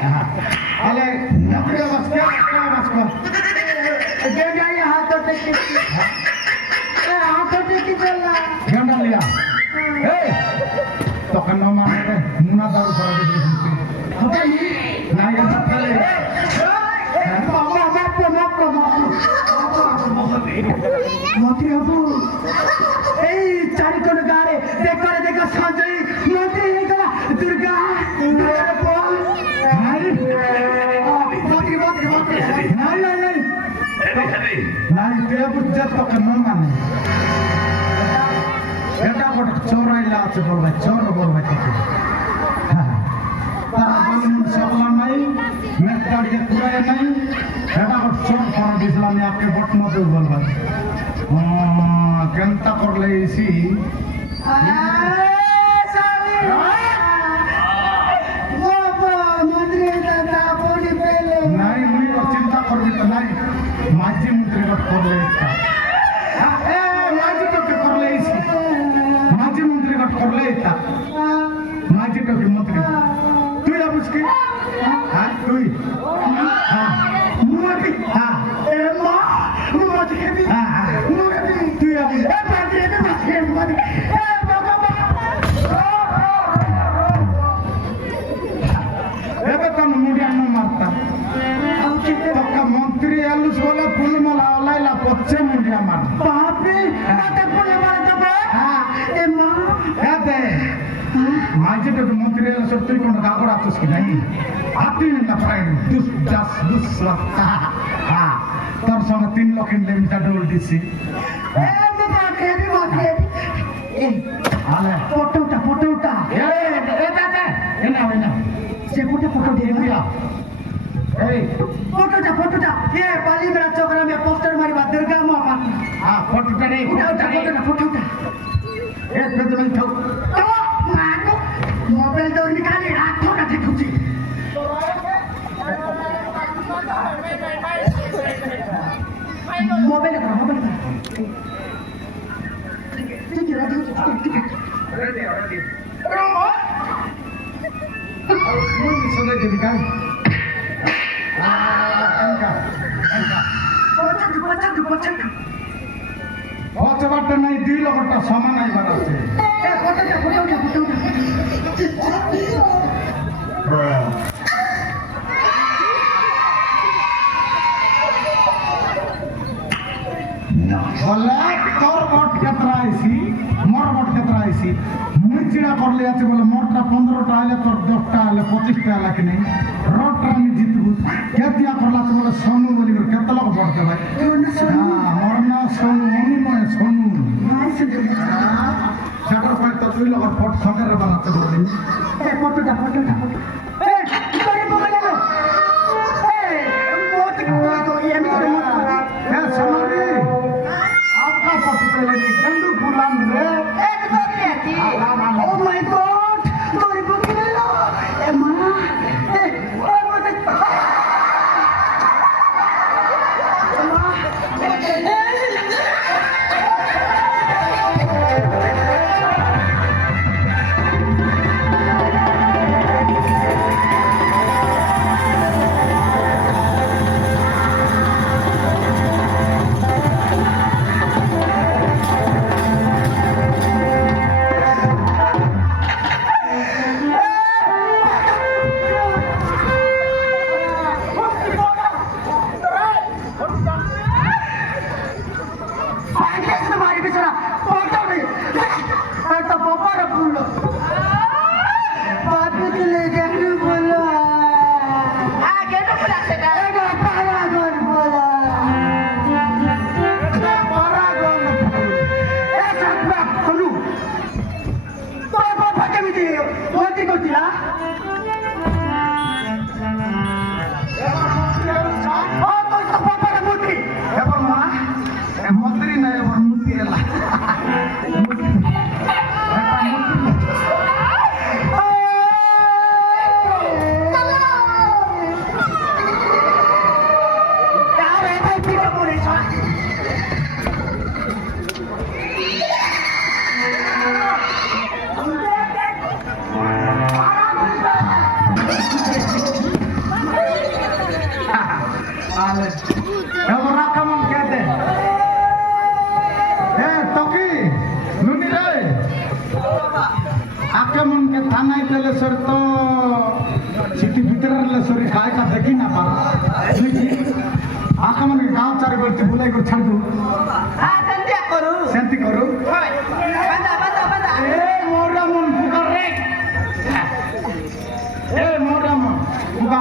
Ale, nokre baska, baska. जे जाई हाथ टेकी हाथ टेकी चलना Ganda liya. Hey, to kan nama ada muna daru para di sini. apa ni Nah yang sekali. মন্ত্রী বাবু এই চারি কোন গারে দেখা সঞ্জয় মন্ত্রী এই গলা দুর্গা দুর্গার বল মন্ত্রী Nah, nah dia punya to kan nama nih. Kita kok corai lah coba cor boleh itu. Tahan sekolah naik, mereka dia kurai naik. Kita kok cor para di Islamnya ke bot mobil boleh. Kenta korle isi. Naik ini kok cinta korbi tenai. Maji menteri kok korle isi. Maji kok korle isi. Maji menteri kok korle isi. Maji kok menteri. Tu ya buski. Hah, tu. Hah. Muabi Hah. muabi Tu ya buski. Ebe kan mudian marta. Toka menteri alus wala pulmala laila potse mudian mar. बापरे आता कोणी मला जब ए मां Ate. Maji kok menteri alus tu kon gagora atus ki nahi. Ati na prain dus lah. Ha. Tor sama 3 lok in dem jadol disi. A Baba KB A Ale. Photo उठा Tate. Ena. से photo दे Ya. Hey. Photo जा ए बाली मेरा चोकरा में poster मारी बात दुर्गा मां Foto tadi. Photo उठा Betul itu. मानो मोबाइल तो निकाले राखो ना देखो जी मोबाइल करो ठीक है Ready. Ini sudah jadi kan? Angka. बच्चा Oh, coba tenai di lo kota sama naik batas. ए फोटो उठा बोले तोर बट केतरा आइसी मोर बट केतरा आइसी मुचिड़ा करले আছে বলে মোরটা 15টা আইলে তোর 10টা আইলে 25টা আইলে কি নাই রটরা নি জিতবু কেতিয়া করলা আছে বলে সোনু বলি কত লোক পড়তে ভাই মোর না সোনু অনিময় সোনু সেটার পরে তো তুই লোক ফট সঙ্গে বানাতে বলি ए फोटो ए তোরে মোবাইল লো ए मोट तो ये मी এ সোনালি आपका फोटो पहले नहीं कंदू फुलान रे Oh my God! Sorry po kinala. Ma. সর তো সিটি ভিতরে সরি খায় কা দেখি না পারা আকা মানে গাঁও চারি বলতে বুলাই করে ছাড় দু শান্তি করু এ মোরা মন পুকার রে এ মোরা মন পুকা